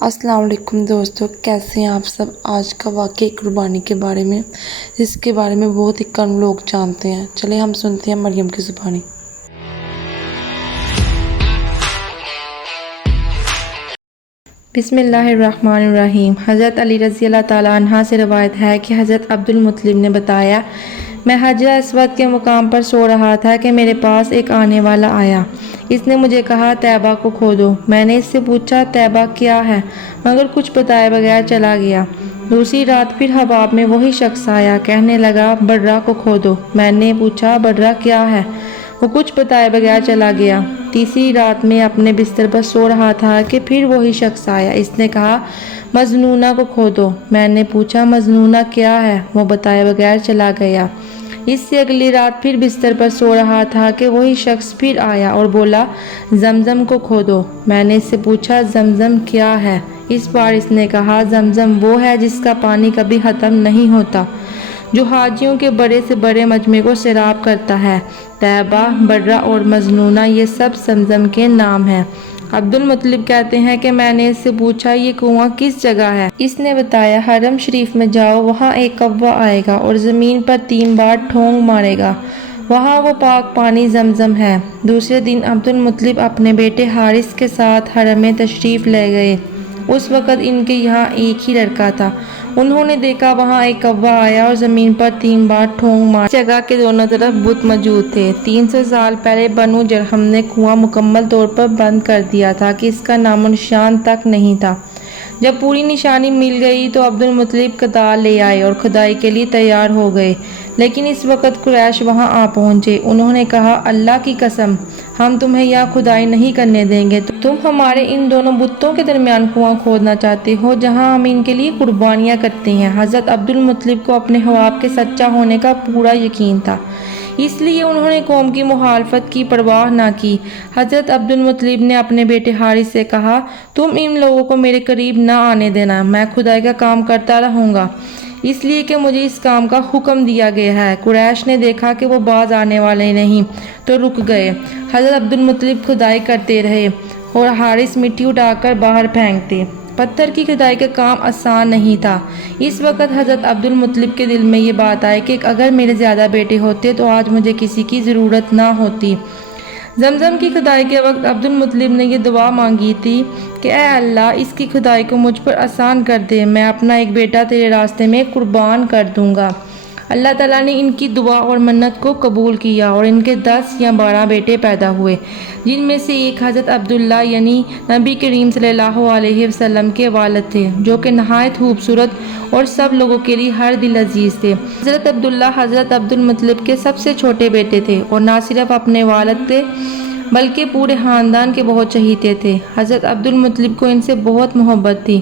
السلام علیکم دوستو، کیسے ہیں آپ سب؟ آج کا واقعہ قربانی کے بارے میں، جس کے بارے میں بہت ہی کم لوگ جانتے ہیں۔ چلیں ہم سنتے ہیں مریم کی زبانی۔ بسم اللہ الرحمن الرحیم۔ حضرت علی رضی اللہ تعالیٰ عنہ سے روایت ہے کہ حضرت عبد المطلب نے بتایا، میں حجر اسود کے مقام پر سو رہا تھا کہ میرے پاس ایک آنے والا آیا۔ اس نے مجھے کہا، طیبہ کو کھودو۔ میں نے اس سے پوچھا، طیبہ کیا ہے؟ مگر کچھ بتائے بغیر چلا گیا۔ دوسری رات پھر حباب میں وہی شخص آیا، کہنے لگا، برہ کو کھودو۔ میں نے پوچھا، برہ کیا ہے؟ وہ کچھ بتائے بغیر چلا گیا۔ تیسری رات میں اپنے بستر پر سو رہا تھا کہ پھر وہی شخص آیا۔ اس نے کہا، مظنونہ کو کھودو۔ میں نے پوچھا، مظنونہ کیا ہے؟ وہ بتائے بغیر چلا گیا۔ اس سے اگلی رات پھر بستر پر سو رہا تھا کہ وہی شخص پھر آیا اور بولا، زمزم کو کھودو۔ میں نے اس سے پوچھا، زمزم کیا ہے؟ اس بار اس نے کہا، زمزم وہ ہے جس کا پانی کبھی ختم نہیں ہوتا، جو حاجیوں کے بڑے سے بڑے مجمع کو سیراب کرتا ہے۔ طیبہ، برہ اور مظنونہ یہ سب زمزم کے نام ہیں۔ عبد المطلب کہتے ہیں کہ میں نے اس سے پوچھا، یہ کنواں کس جگہ ہے؟ اس نے بتایا، حرم شریف میں جاؤ، وہاں ایک کوا آئے گا اور زمین پر 3 بار ٹھونگ مارے گا، وہاں وہ پاک پانی زمزم ہے۔ دوسرے دن عبد المطلب اپنے بیٹے حارث کے ساتھ حرم میں تشریف لے گئے۔ اس وقت ان کے یہاں ایک ہی لڑکا تھا۔ انہوں نے دیکھا وہاں ایک کوا آیا اور زمین پر 3 بار ٹھونگ مارا۔ جگہ کے دونوں طرف بت موجود تھے۔ 300 سال پہلے بنو جرہم نے کنواں مکمل طور پر بند کر دیا تھا کہ اس کا نام و نشان تک نہیں تھا۔ جب پوری نشانی مل گئی تو عبد المطلب کدال لے آئے اور کھدائی کے لیے تیار ہو گئے، لیکن اس وقت قریش وہاں آ پہنچے۔ انہوں نے کہا، اللہ کی قسم، ہم تمہیں یہاں کھدائی نہیں کرنے دیں گے۔ تم ہمارے ان دونوں بتوں کے درمیان کنواں کھودنا چاہتے ہو جہاں ہم ان کے لیے قربانیاں کرتے ہیں۔ حضرت عبد المطلب کو اپنے خواب کے سچا ہونے کا پورا یقین تھا، اس لیے انہوں نے قوم کی مخالفت کی پرواہ نہ کی۔ حضرت عبد المطلب نے اپنے بیٹے حارث سے کہا، تم ان لوگوں کو میرے قریب نہ آنے دینا، میں کھدائی کا کام کرتا رہوں گا، اس لیے کہ مجھے اس کام کا حکم دیا گیا ہے۔ قریش نے دیکھا کہ وہ باز آنے والے نہیں تو رک گئے۔ حضرت عبد المطلب کھدائی کرتے رہے اور حارث مٹی اٹھا کر باہر پھینکتے۔ پتھر کی کھدائی کا کام آسان نہیں تھا۔ اس وقت حضرت عبد المطلب کے دل میں یہ بات آئی کہ اگر میرے زیادہ بیٹے ہوتے تو آج مجھے کسی کی ضرورت نہ ہوتی۔ زمزم کی کھدائی کے وقت عبد المطلب نے یہ دعا مانگی تھی کہ اے اللہ، اس کی کھدائی کو مجھ پر آسان کر دے، میں اپنا ایک بیٹا تیرے راستے میں قربان کر دوں گا۔ اللہ تعالیٰ نے ان کی دعا اور منت کو قبول کیا اور ان کے 10 یا 12 بیٹے پیدا ہوئے، جن میں سے ایک حضرت عبداللہ یعنی نبی کریم صلی اللہ علیہ وسلم کے والد تھے، جو کہ نہایت خوبصورت اور سب لوگوں کے لیے ہر دل عزیز تھے۔ حضرت عبداللہ حضرت عبد المطلب کے سب سے چھوٹے بیٹے تھے اور نہ صرف اپنے والد کے بلکہ پورے خاندان کے بہت چہیتے تھے۔ حضرت عبد المطلب کو ان سے بہت محبت تھی۔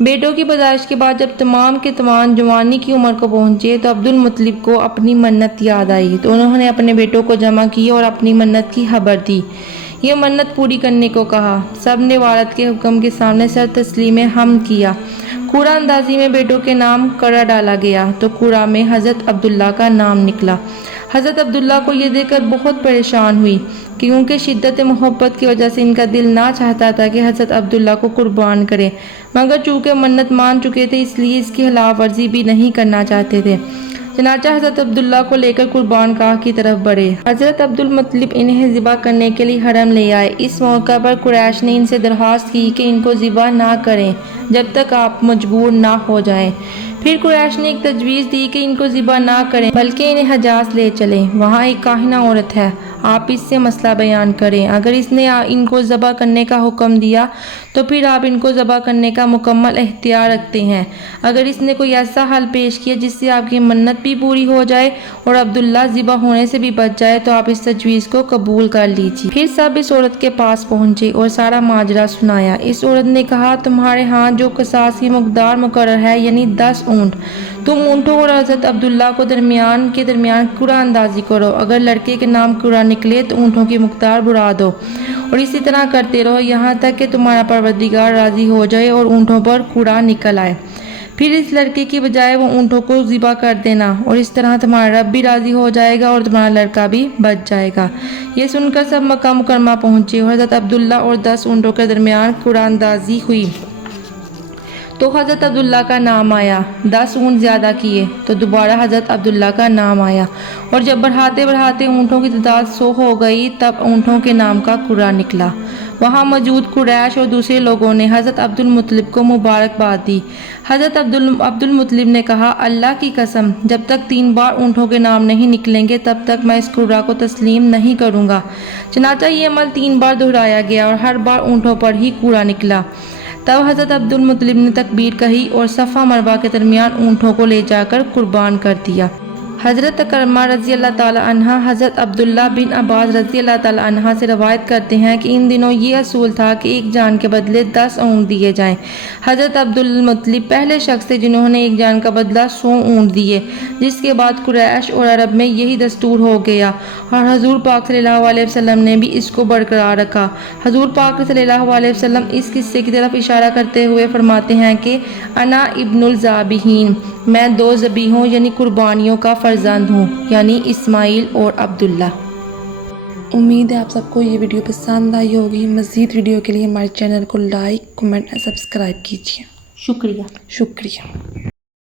بیٹوں کی پیدائش کے بعد جب تمام کے تمام جوانی کی عمر کو پہنچے تو عبد المطلب کو اپنی منت یاد آئی، تو انہوں نے اپنے بیٹوں کو جمع کیا اور اپنی منت کی خبر دی۔ یہ منت پوری کرنے کو کہا۔ سب نے والد کے حکم کے سامنے سر تسلیم حمد کیا۔ قرعہ اندازی میں بیٹوں کے نام قرعہ ڈالا گیا تو قرعہ میں حضرت عبداللہ کا نام نکلا۔ حضرت عبداللہ کو یہ دیکھ کر بہت پریشان ہوئی، کیونکہ شدت محبت کی وجہ سے ان کا دل نہ چاہتا تھا کہ حضرت عبداللہ کو قربان کرے، مگر چونکہ منت مان چکے تھے اس لیے اس کی خلاف ورزی بھی نہیں کرنا چاہتے تھے۔ چنانچہ حضرت عبداللہ کو لے کر قربان گاہ کی طرف بڑھے۔ حضرت عبد المطلب انہیں ذبح کرنے کے لیے حرم لے آئے۔ اس موقع پر قریش نے ان سے درخواست کی کہ ان کو ذبح نہ کریں جب تک آپ مجبور نہ ہو جائیں۔ پھر قریش نے ایک تجویز دی کہ ان کو ذبح نہ کریں بلکہ انہیں حجاز لے چلیں، وہاں ایک کاہنہ عورت ہے، آپ اس سے مسئلہ بیان کریں، اگر اس نے ان کو ذبح کرنے کا حکم دیا تو پھر آپ ان کو ذبح کرنے کا مکمل اختیار رکھتے ہیں، اگر اس نے کوئی ایسا حل پیش کیا جس سے آپ کی منت بھی پوری ہو جائے اور عبداللہ ذبح ہونے سے بھی بچ جائے تو آپ اس تجویز کو قبول کر لیجیے۔ پھر سب اس عورت کے پاس پہنچے اور سارا ماجرا سنایا۔ اس عورت نے کہا، تمہارے ہاں جو قصاص کی مقدار مقرر ہے یعنی 10 اونٹ، تم اونٹوں اور حضرت عبداللہ کو درمیان قرعہ اندازی کرو، اگر لڑکے کے نام قرعہ نکلے تو اونٹوں کی مقدار بڑھا دو اور اسی طرح کرتے رہو یہاں تک کہ تمہارا پروردگار راضی ہو جائے اور اونٹوں پر قرعہ نکل آئے، پھر اس لڑکے کی بجائے وہ اونٹوں کو ذبح کر دینا اور اس طرح تمہارا رب بھی راضی ہو جائے گا اور تمہارا لڑکا بھی بچ جائے گا۔ یہ سن کر سب مکہ مکرمہ پہنچے اور حضرت عبداللہ اور 10 اونٹوں کے درمیان قرعہ اندازی ہوئی۔ تو حضرت عبداللہ کا نام آیا، 10 اونٹ زیادہ کیے تو دوبارہ حضرت عبداللہ کا نام آیا، اور جب بڑھاتے بڑھاتے اونٹوں کی تعداد 100 ہو گئی تب اونٹوں کے نام کا قرعہ نکلا۔ وہاں موجود قریش اور دوسرے لوگوں نے حضرت عبد المطلب کو مبارکباد دی۔ حضرت عبد المطلب نے کہا، اللہ کی قسم، جب تک 3 بار اونٹوں کے نام نہیں نکلیں گے تب تک میں اس قرعہ کو تسلیم نہیں کروں گا۔ چنانچہ یہ عمل 3 بار دہرایا گیا اور ہر بار اونٹوں پر ہی قرعہ نکلا۔ تب حضرت عبد المطلب نے تکبیر کہی اور صفا مروہ کے درمیان اونٹوں کو لے جا کر قربان کر دیا۔ حضرت کرمہ رضی اللہ تعالی عنہ حضرت عبداللہ بن عباس رضی اللہ تعالی عنہ سے روایت کرتے ہیں کہ ان دنوں یہ اصول تھا کہ ایک جان کے بدلے 10 اونٹ دیے جائیں۔ حضرت عبد المطلب پہلے شخص تھے جنہوں نے ایک جان کا بدلہ 100 اونٹ دیے، جس کے بعد قریش اور عرب میں یہی دستور ہو گیا، اور حضور پاک صلی اللہ علیہ وسلم نے بھی اس کو برقرار رکھا۔ حضور پاک صلی اللہ علیہ وسلم اس قصے کی طرف اشارہ کرتے ہوئے فرماتے ہیں کہ انا ابن الذابحین، میں 2 ذبیحوں یعنی قربانیوں کا فرزند ہوں، یعنی اسماعیل اور عبداللہ۔ امید ہے آپ سب کو یہ ویڈیو پسند آئی ہوگی۔ مزید ویڈیو کے لیے ہمارے چینل کو لائک، کمنٹ اور سبسکرائب کیجیے۔ شکریہ۔ شکریہ۔